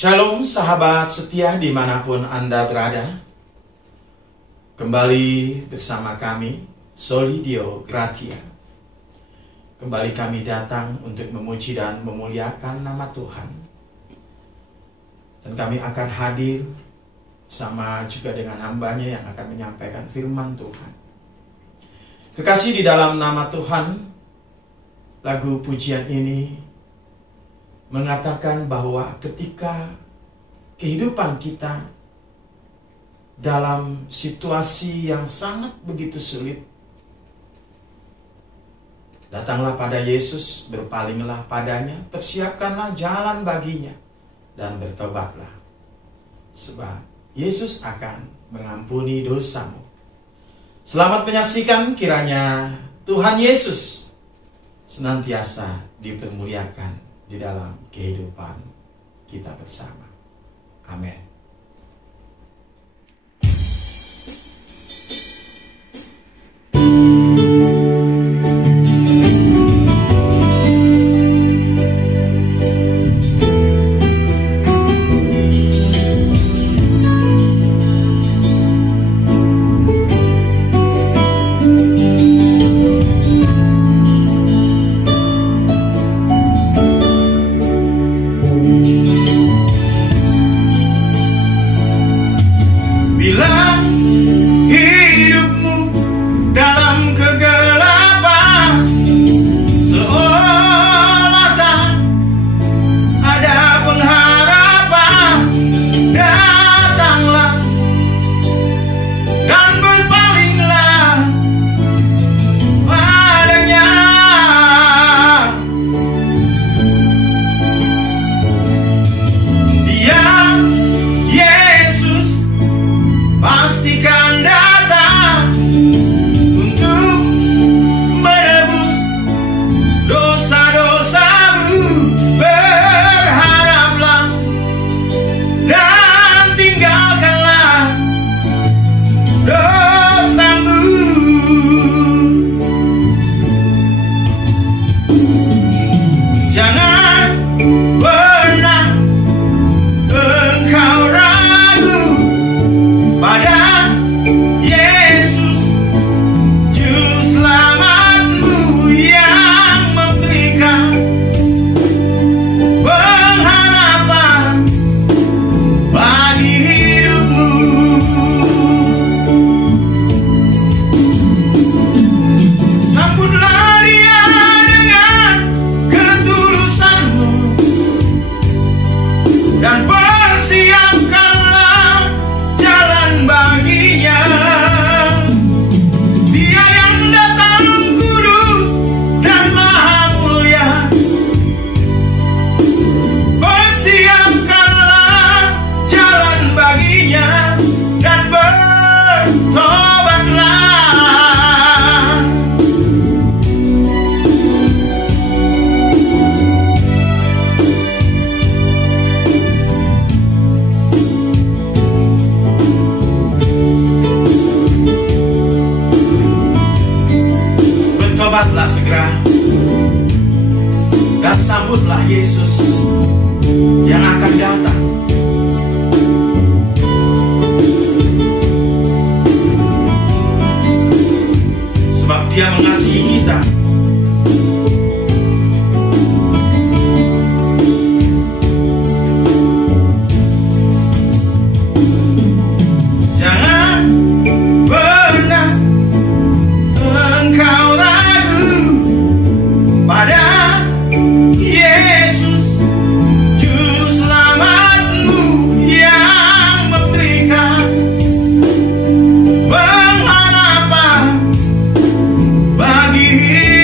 Shalom sahabat setia dimanapun Anda berada. Kembali bersama kami Solidio Gratia. Kembali kami datang untuk memuji dan memuliakan nama Tuhan. Dan kami akan hadir sama juga dengan hambanya yang akan menyampaikan firman Tuhan. Kekasih di dalam nama Tuhan, lagu pujian ini mengatakan bahwa ketika kehidupan kita dalam situasi yang sangat begitu sulit, datanglah pada Yesus, berpalinglah padanya, persiapkanlah jalan baginya, dan bertobatlah. Sebab Yesus akan mengampuni dosamu. Selamat menyaksikan, kiranya Tuhan Yesus senantiasa dipermuliakan di dalam kehidupan kita bersama. Amin. Bertobatlah segera dan sambutlah Yesus yang akan datang. Sebab Dia mengasihi kita. Jangan pernah engkau pada Yesus Juru Selamatmu yang memberikan pengharapan bagi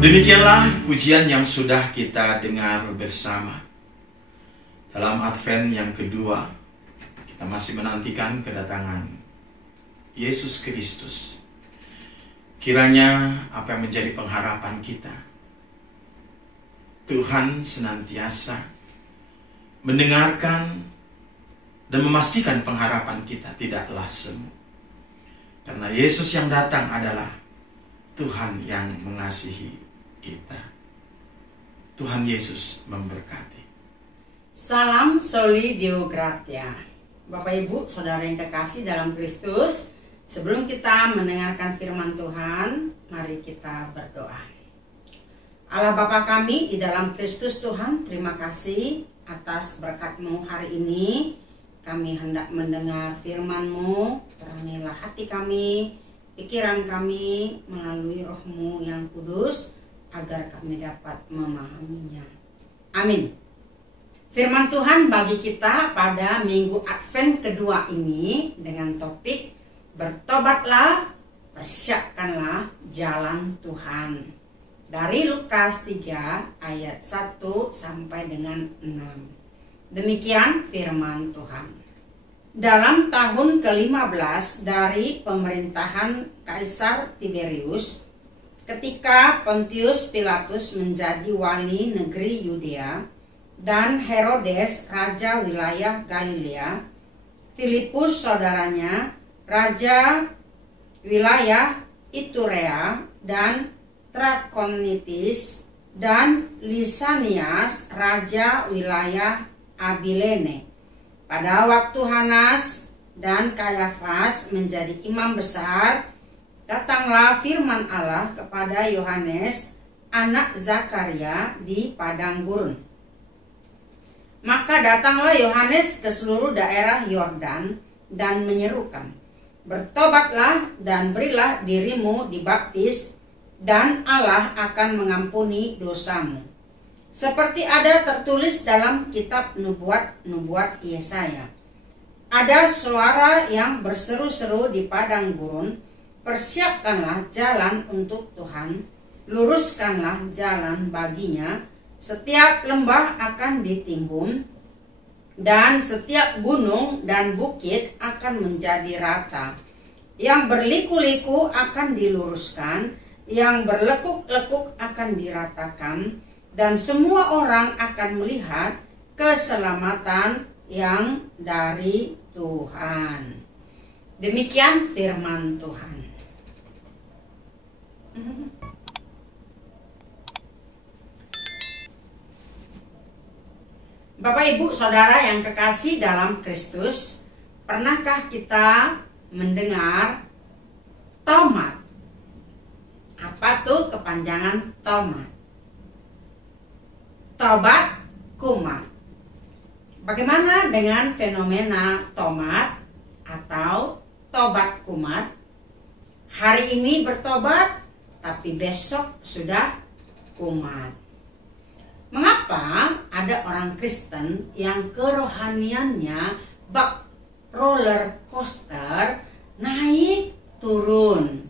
Demikianlah pujian yang sudah kita dengar bersama. Dalam Advent yang kedua, kita masih menantikan kedatangan Yesus Kristus. Kiranya apa yang menjadi pengharapan kita, Tuhan senantiasa mendengarkan dan memastikan pengharapan kita tidaklah semu. Karena Yesus yang datang adalah Tuhan yang mengasihi kita. Tuhan Yesus memberkati. Salam Soli Deo Gratia. Bapak Ibu, Saudara yang kekasih dalam Kristus, sebelum kita mendengarkan firman Tuhan, mari kita berdoa. Allah Bapa kami di dalam Kristus Tuhan, terima kasih atas berkat-Mu hari ini. Kami hendak mendengar firman-Mu, terangilah hati kami, pikiran kami melalui Roh-Mu yang kudus, agar kami dapat memahaminya. Amin. Firman Tuhan bagi kita pada minggu Advent kedua ini dengan topik bertobatlah, persiapkanlah jalan Tuhan. Dari Lukas 3 ayat 1 sampai dengan 6. Demikian firman Tuhan. Dalam tahun ke-15 dari pemerintahan Kaisar Tiberius, ketika Pontius Pilatus menjadi wali negeri Yudea dan Herodes raja wilayah Galilea, Filipus saudaranya raja wilayah Iturea dan Trakonitis, dan Lisanias raja wilayah Abilene. Pada waktu Hanas dan Kayafas menjadi imam besar, datanglah firman Allah kepada Yohanes, anak Zakaria di padang gurun. Maka datanglah Yohanes ke seluruh daerah Yordan dan menyerukan, bertobatlah dan berilah dirimu dibaptis, dan Allah akan mengampuni dosamu. Seperti ada tertulis dalam kitab nubuat Yesaya. Ada suara yang berseru-seru di padang gurun, persiapkanlah jalan untuk Tuhan, luruskanlah jalan baginya. Setiap lembah akan ditimbun, dan setiap gunung dan bukit akan menjadi rata. Yang berliku-liku akan diluruskan, yang berlekuk-lekuk akan diratakan, dan semua orang akan melihat keselamatan yang dari Tuhan. Demikian firman Tuhan. Bapak Ibu Saudara yang kekasih dalam Kristus, pernahkah kita mendengar tomat? Apa tuh kepanjangan tomat? Tobat kumat. Bagaimana dengan fenomena tomat atau tobat kumat? Hari ini bertobat, tapi besok sudah kumat. Mengapa ada orang Kristen yang kerohaniannya bak roller coaster, naik turun?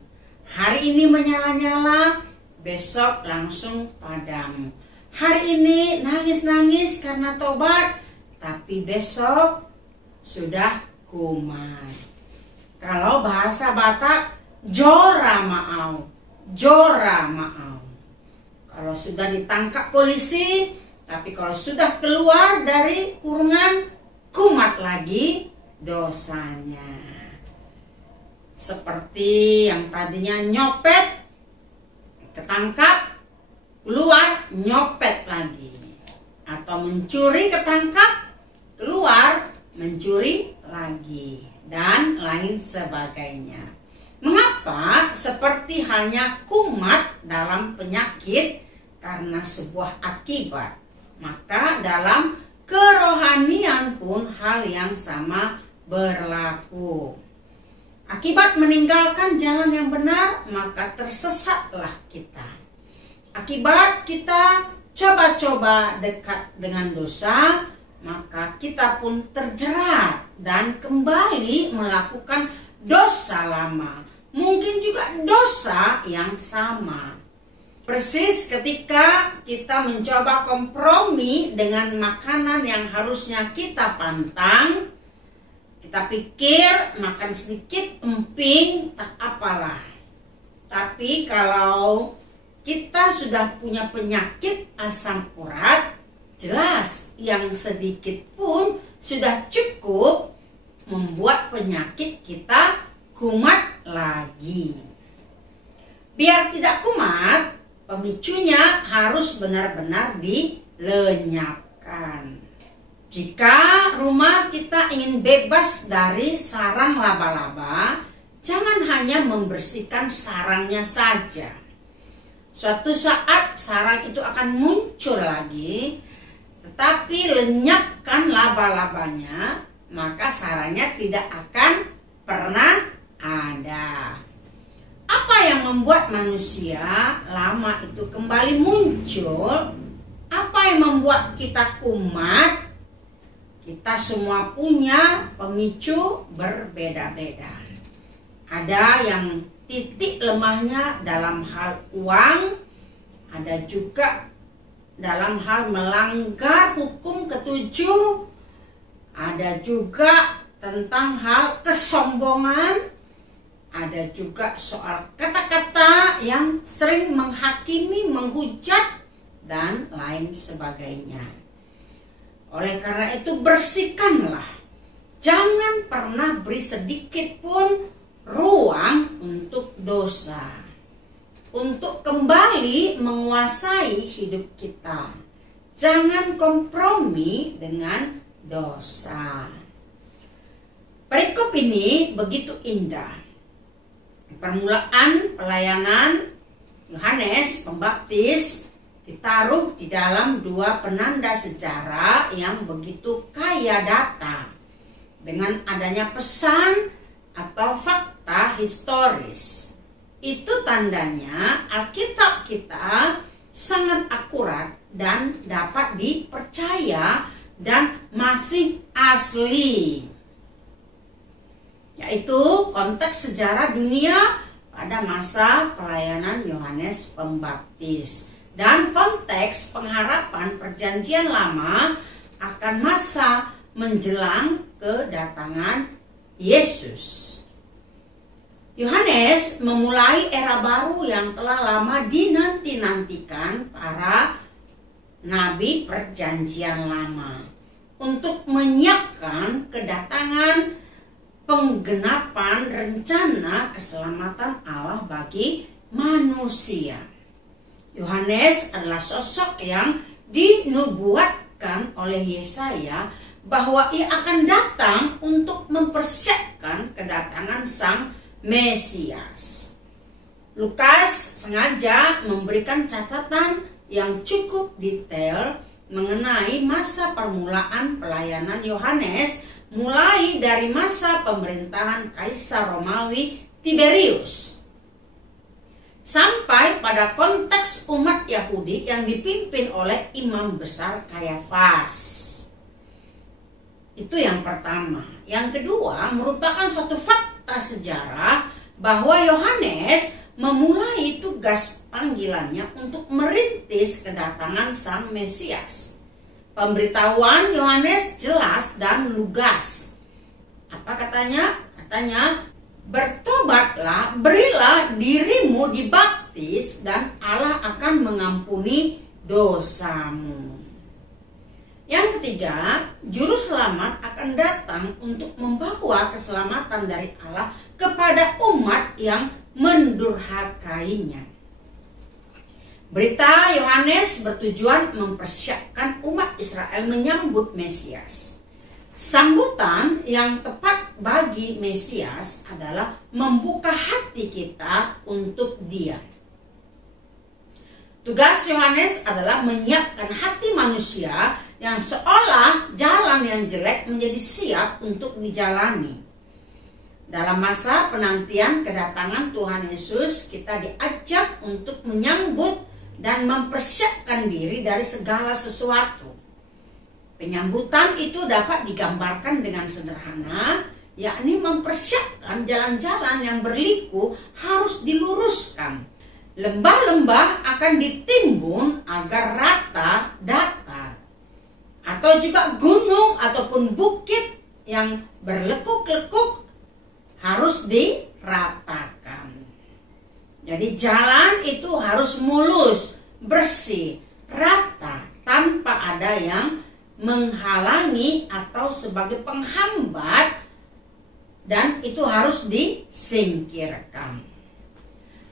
Hari ini menyala-nyala, besok langsung padam. Hari ini nangis-nangis karena tobat, tapi besok sudah kumat. Kalau bahasa Batak, jora maau, jora maau. Kalau sudah ditangkap polisi, tapi kalau sudah keluar dari kurungan, kumat lagi dosanya. Seperti yang tadinya nyopet, ketangkap, keluar nyopet lagi. Atau mencuri ketangkap, keluar mencuri lagi. Dan lain sebagainya. Mengapa seperti halnya kumat dalam penyakit karena sebuah akibat? Maka dalam kerohanian pun hal yang sama berlaku. Akibat meninggalkan jalan yang benar, maka tersesatlah kita. Akibat kita coba-coba dekat dengan dosa, maka kita pun terjerat dan kembali melakukan dosa lama. Mungkin juga dosa yang sama. Persis ketika kita mencoba kompromi dengan makanan yang harusnya kita pantang, kita pikir makan sedikit emping tak apalah. Tapi kalau kita sudah punya penyakit asam urat, jelas yang sedikit pun sudah cukup membuat penyakit kita kumat lagi. Biar tidak kumat, pemicunya harus benar-benar dilenyapkan. Jika rumah kita ingin bebas dari sarang laba-laba, jangan hanya membersihkan sarangnya saja. Suatu saat sarang itu akan muncul lagi, tetapi lenyapkan laba-labanya, maka sarangnya tidak akan pernah ada. Apa yang membuat manusia lama itu kembali muncul? Apa yang membuat kita kumat? Kita semua punya pemicu berbeda-beda. Ada yang titik lemahnya dalam hal uang, ada juga dalam hal melanggar hukum ketujuh, ada juga tentang hal kesombongan, ada juga soal kata-kata yang sering menghakimi, menghujat, dan lain sebagainya. Oleh karena itu bersihkanlah. Jangan pernah beri sedikit pun ruang untuk dosa, untuk kembali menguasai hidup kita. Jangan kompromi dengan dosa. Perikop ini begitu indah. Permulaan pelayanan Yohanes Pembaptis ditaruh di dalam dua penanda sejarah yang begitu kaya data, dengan adanya pesan atau fakta historis. Itu tandanya Alkitab kita sangat akurat dan dapat dipercaya dan masih asli, yaitu konteks sejarah dunia pada masa pelayanan Yohanes Pembaptis dan konteks pengharapan perjanjian lama akan masa menjelang kedatangan Yesus. Yohanes memulai era baru yang telah lama dinanti-nantikan para nabi perjanjian lama untuk menyiapkan kedatangan penggenapan rencana keselamatan Allah bagi manusia. Yohanes adalah sosok yang dinubuatkan oleh Yesaya bahwa ia akan datang untuk mempersiapkan kedatangan Sang Mesias. Lukas sengaja memberikan catatan yang cukup detail mengenai masa permulaan pelayanan Yohanes, mulai dari masa pemerintahan Kaisar Romawi Tiberius sampai pada konteks umat Yahudi yang dipimpin oleh imam besar Kayafas. Itu yang pertama. Yang kedua, merupakan suatu fakta sejarah bahwa Yohanes memulai tugas panggilannya untuk merintis kedatangan Sang Mesias. Pemberitahuan Yohanes jelas dan lugas. Apa katanya? Katanya, bertobatlah, berilah dirimu dibaptis, dan Allah akan mengampuni dosamu. Yang ketiga, juru selamat akan datang untuk membawa keselamatan dari Allah kepada umat yang mendurhakainya. Berita Yohanes bertujuan mempersiapkan umat Israel menyambut Mesias. Sambutan yang tepat bagi Mesias adalah membuka hati kita untuk Dia. Tugas Yohanes adalah menyiapkan hati manusia yang seolah jalan yang jelek menjadi siap untuk dijalani. Dalam masa penantian kedatangan Tuhan Yesus, kita diajak untuk menyambut dan mempersiapkan diri dari segala sesuatu. Penyambutan itu dapat digambarkan dengan sederhana, yakni mempersiapkan jalan-jalan yang berliku harus diluruskan. lembah-lembah akan ditimbun agar rata datar. Atau juga gunung ataupun bukit yang berlekuk-lekuk harus diratakan. Jadi jalan itu harus mulus, bersih, rata, tanpa ada yang menghalangi atau sebagai penghambat, dan itu harus disingkirkan.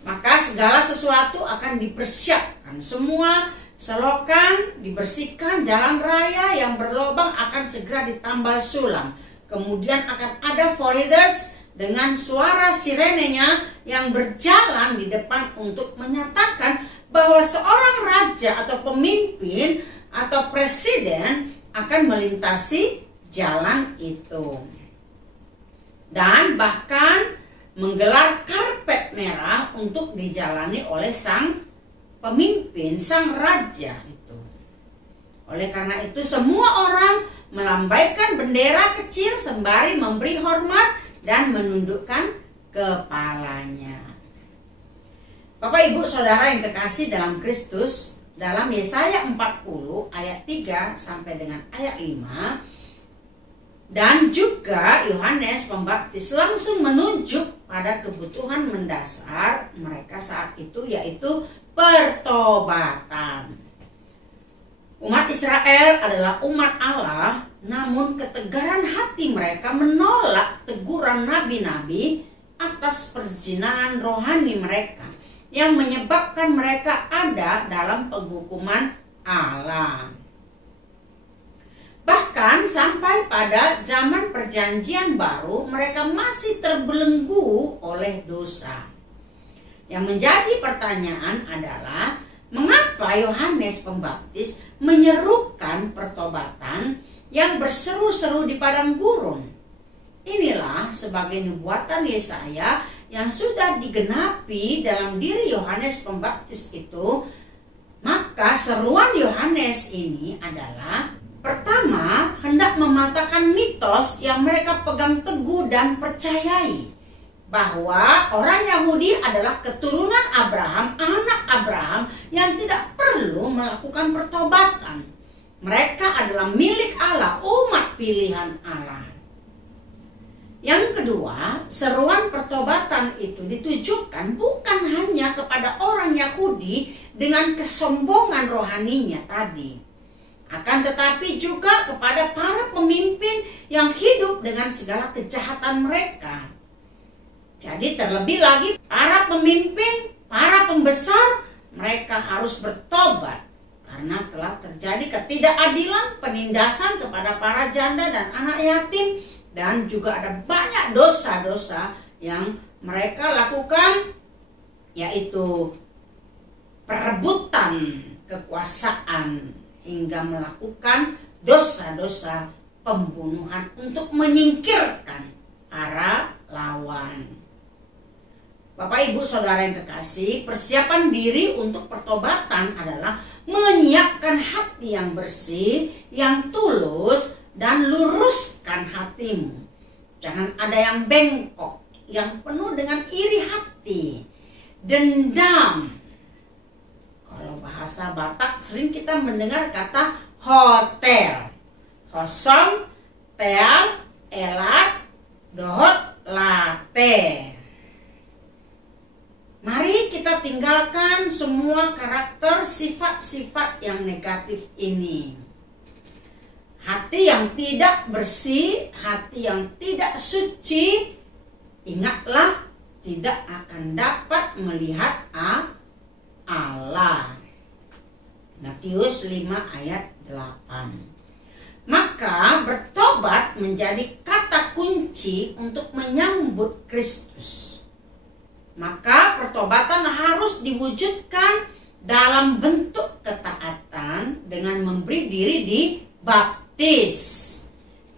Maka segala sesuatu akan dipersiapkan, semua selokan dibersihkan, jalan raya yang berlobang akan segera ditambal sulam. Kemudian akan ada followers dengan suara sirenenya yang berjalan di depan untuk menyatakan bahwa seorang raja atau pemimpin atau presiden akan melintasi jalan itu. Dan bahkan menggelar karpet merah untuk dijalani oleh sang pemimpin, sang raja itu. Oleh karena itu semua orang melambaikan bendera kecil sembari memberi hormat dan menundukkan kepalanya. Bapak Ibu Saudara yang kekasih dalam Kristus, dalam Yesaya 40 ayat 3 sampai dengan ayat 5, dan juga Yohanes Pembaptis langsung menunjuk pada kebutuhan mendasar mereka saat itu, yaitu pertobatan. Umat Israel adalah umat Allah, namun ketegaran hati mereka menolak teguran nabi-nabi atas perzinahan rohani mereka, yang menyebabkan mereka ada dalam penghukuman Allah. Bahkan sampai pada zaman perjanjian baru, mereka masih terbelenggu oleh dosa. Yang menjadi pertanyaan adalah, mengapa Yohanes Pembaptis menyerukan pertobatan yang berseru-seru di padang gurun? Inilah sebagai nubuatan Yesaya yang sudah digenapi dalam diri Yohanes Pembaptis itu. Maka seruan Yohanes ini adalah, pertama, hendak mematahkan mitos yang mereka pegang teguh dan percayai, bahwa orang Yahudi adalah keturunan Abraham, anak Abraham yang tidak perlu melakukan pertobatan. Mereka adalah milik Allah, umat pilihan Allah. Yang kedua, seruan pertobatan itu ditujukan bukan hanya kepada orang Yahudi dengan kesombongan rohaninya tadi, akan tetapi juga kepada para pemimpin yang hidup dengan segala kejahatan mereka. Jadi terlebih lagi para pemimpin, para pembesar, mereka harus bertobat karena telah terjadi ketidakadilan, penindasan kepada para janda dan anak yatim, dan juga ada banyak dosa-dosa yang mereka lakukan, yaitu perebutan kekuasaan hingga melakukan dosa-dosa pembunuhan untuk menyingkirkan para lawan. Bapak Ibu Saudara yang kekasih, persiapan diri untuk pertobatan adalah menyiapkan hati yang bersih, yang tulus, dan luruskan hatimu. Jangan ada yang bengkok, yang penuh dengan iri hati, dendam. Kalau bahasa Batak sering kita mendengar kata hotel, kosong, teal, elat, dohot, late. Mari kita tinggalkan semua karakter sifat-sifat yang negatif ini. Hati yang tidak bersih, hati yang tidak suci, ingatlah, tidak akan dapat melihat Allah. Matius 5 ayat 8. Maka bertobat menjadi kata kunci untuk menyambut Kristus. Maka pertobatan harus diwujudkan dalam bentuk ketaatan dengan memberi diri dibaptis.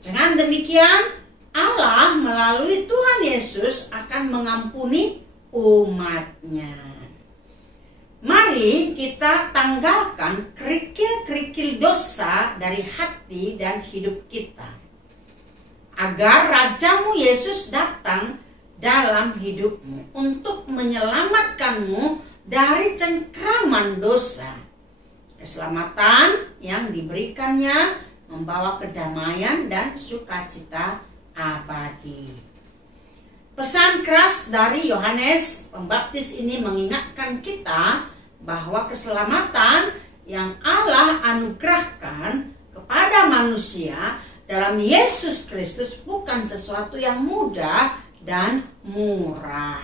Dengan demikian, Allah melalui Tuhan Yesus akan mengampuni umatnya. Mari kita tanggalkan kerikil-kerikil dosa dari hati dan hidup kita, agar Rajamu Yesus datang dalam hidupmu untuk menyelamatkanmu dari cengkraman dosa. Keselamatan yang diberikannya membawa kedamaian dan sukacita abadi. Pesan keras dari Yohanes Pembaptis ini mengingatkan kita bahwa keselamatan yang Allah anugerahkan kepada manusia dalam Yesus Kristus bukan sesuatu yang mudah dan murah.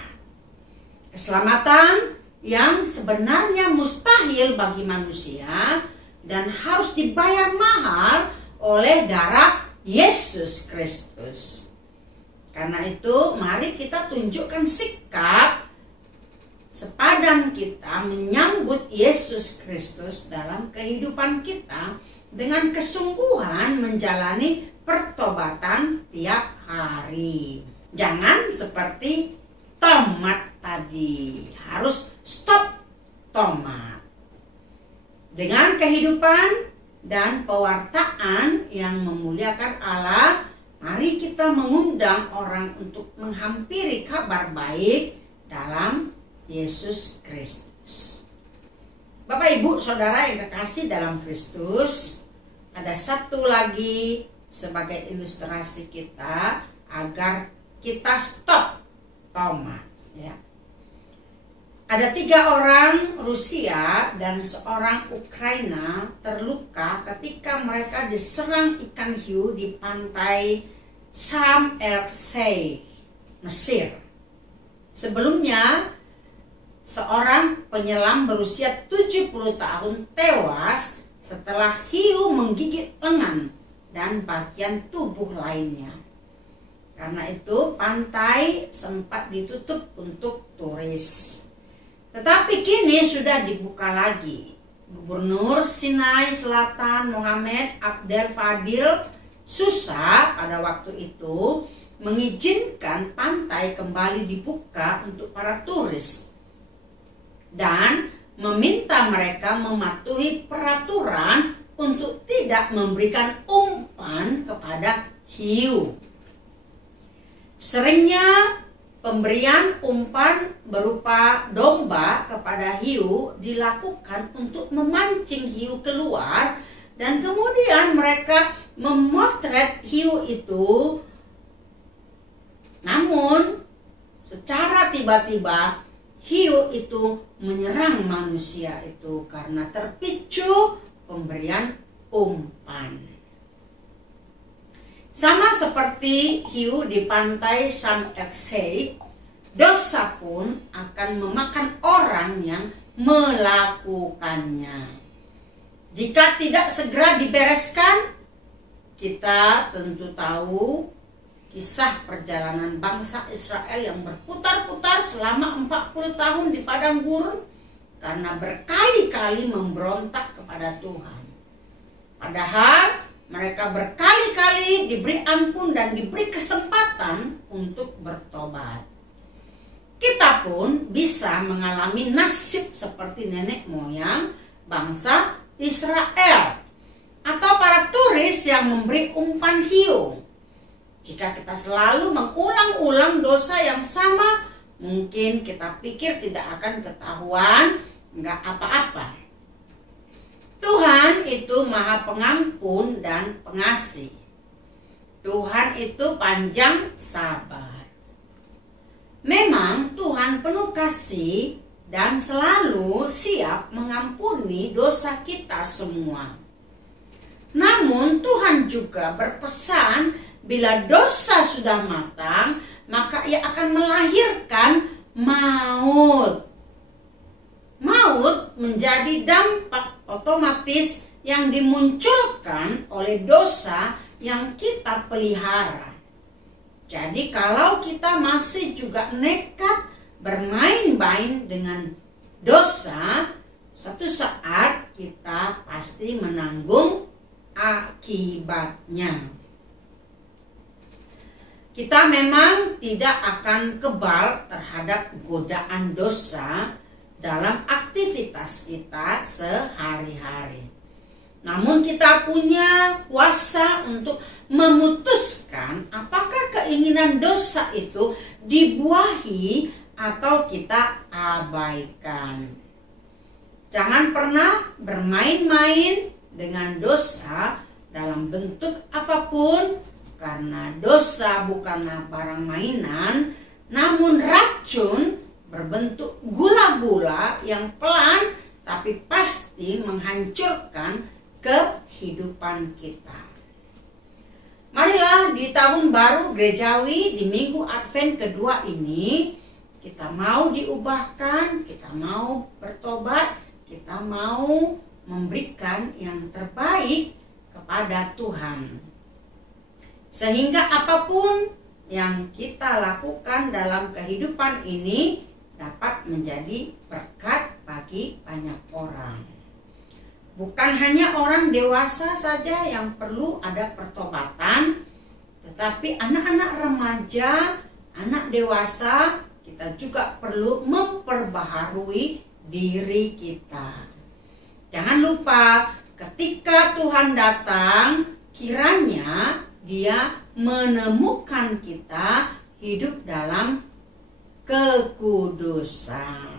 Keselamatan yang sebenarnya mustahil bagi manusia dan harus dibayar mahal oleh darah Yesus Kristus. Karena itu mari kita tunjukkan sikap sepadan kita menyambut Yesus Kristus dalam kehidupan kita dengan kesungguhan menjalani pertobatan tiap hari. Jangan seperti tomat tadi, harus stop tomat. Dengan kehidupan dan pewartaan yang memuliakan Allah, mari kita mengundang orang untuk menghampiri kabar baik dalam Yesus Kristus. Bapak, Ibu, Saudara yang kekasih dalam Kristus, ada satu lagi sebagai ilustrasi kita agar kita stop tomat, ya. Ada 3 orang Rusia dan seorang Ukraina terluka ketika mereka diserang ikan hiu di pantai Sharm el-Sheikh, Mesir. Sebelumnya, seorang penyelam berusia 70 tahun tewas setelah hiu menggigit lengan dan bagian tubuh lainnya. Karena itu, pantai sempat ditutup untuk turis. Tetapi kini sudah dibuka lagi. Gubernur Sinai Selatan Mohamed Abdel Fadil Sousa pada waktu itu mengizinkan pantai kembali dibuka untuk para turis dan meminta mereka mematuhi peraturan untuk tidak memberikan umpan kepada hiu. Seringnya pemberian umpan berupa domba kepada hiu dilakukan untuk memancing hiu keluar dan kemudian mereka memotret hiu itu. Namun secara tiba-tiba hiu itu menyerang manusia itu karena terpicu pemberian umpan. Sama seperti hiu di pantai Sharm el-Sheikh, dosa pun akan memakan orang yang melakukannya. Jika tidak segera dibereskan, kita tentu tahu kisah perjalanan bangsa Israel yang berputar-putar selama 40 tahun di padang gurun karena berkali-kali memberontak kepada Tuhan. Padahal mereka berkali-kali diberi ampun dan diberi kesempatan untuk bertobat. Kita pun bisa mengalami nasib seperti nenek moyang bangsa Israel atau para turis yang memberi umpan hiu. Jika kita selalu mengulang-ulang dosa yang sama, mungkin kita pikir tidak akan ketahuan, nggak apa-apa. Tuhan itu Maha Pengampun dan Pengasih. Tuhan itu panjang sabar. Memang Tuhan penuh kasih dan selalu siap mengampuni dosa kita semua. Namun Tuhan juga berpesan bila dosa sudah matang, maka ia akan melahirkan maut. Maut menjadi dampak otomatis yang dimunculkan oleh dosa yang kita pelihara. Jadi kalau kita masih juga nekat bermain-main dengan dosa, suatu saat kita pasti menanggung akibatnya. Kita memang tidak akan kebal terhadap godaan dosa dalam aktivitas kita sehari-hari. Namun kita punya kuasa untuk memutuskan apakah keinginan dosa itu dibuahi atau kita abaikan. Jangan pernah bermain-main dengan dosa dalam bentuk apapun, karena dosa bukanlah barang mainan, namun racun berbentuk gula-gula yang pelan tapi pasti menghancurkan kehidupan kita. Marilah di tahun baru gerejawi, di minggu Advent kedua ini, kita mau diubahkan, kita mau bertobat, kita mau memberikan yang terbaik kepada Tuhan. Sehingga apapun yang kita lakukan dalam kehidupan ini dapat menjadi berkat bagi banyak orang. Bukan hanya orang dewasa saja yang perlu ada pertobatan, tetapi anak-anak remaja, anak dewasa, kita juga perlu memperbaharui diri kita. Jangan lupa, ketika Tuhan datang, kiranya Dia menemukan kita hidup dalam kekudusan.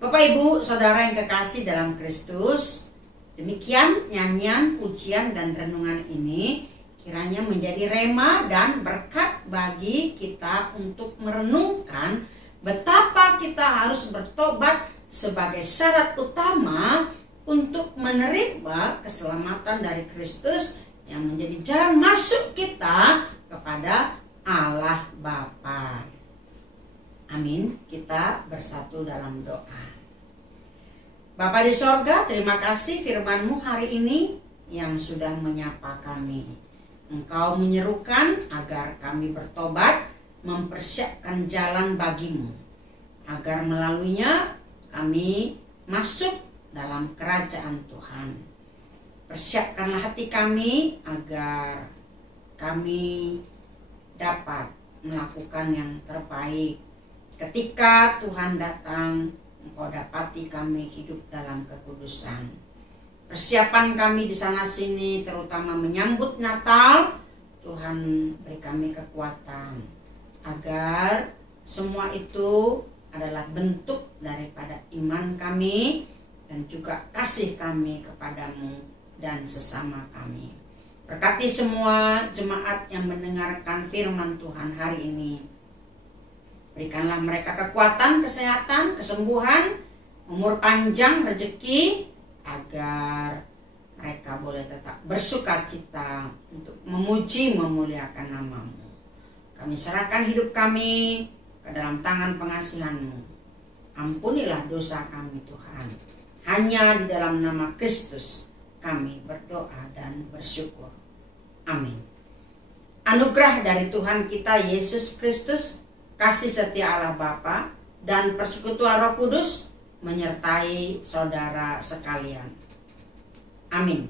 Bapak, Ibu, Saudara yang kekasih dalam Kristus, demikian nyanyian, pujian, dan renungan ini kiranya menjadi rema dan berkat bagi kita untuk merenungkan betapa kita harus bertobat sebagai syarat utama untuk menerima keselamatan dari Kristus yang menjadi jalan masuk kita kepada Allah Bapa. Amin. Kita bersatu dalam doa. Bapa di sorga, terima kasih firman-Mu hari ini yang sudah menyapa kami. Engkau menyerukan agar kami bertobat, mempersiapkan jalan bagi-Mu, agar melaluinya kami masuk dalam kerajaan Tuhan. Persiapkanlah hati kami agar kami dapat melakukan yang terbaik. Ketika Tuhan datang, Engkau dapati kami hidup dalam kekudusan. Persiapan kami di sana sini, terutama menyambut Natal, Tuhan beri kami kekuatan agar semua itu adalah bentuk daripada iman kami dan juga kasih kami kepadamu dan sesama kami. Berkati semua jemaat yang mendengarkan firman Tuhan hari ini. Berikanlah mereka kekuatan, kesehatan, kesembuhan, umur panjang, rezeki, agar mereka boleh tetap bersukacita untuk memuji, memuliakan nama-Mu. Kami serahkan hidup kami ke dalam tangan pengasihan-Mu. Ampunilah dosa kami, Tuhan. Hanya di dalam nama Kristus kami berdoa dan bersyukur. Amin. Anugerah dari Tuhan kita Yesus Kristus, kasih setia Allah Bapa, dan persekutuan Roh Kudus menyertai saudara sekalian. Amin.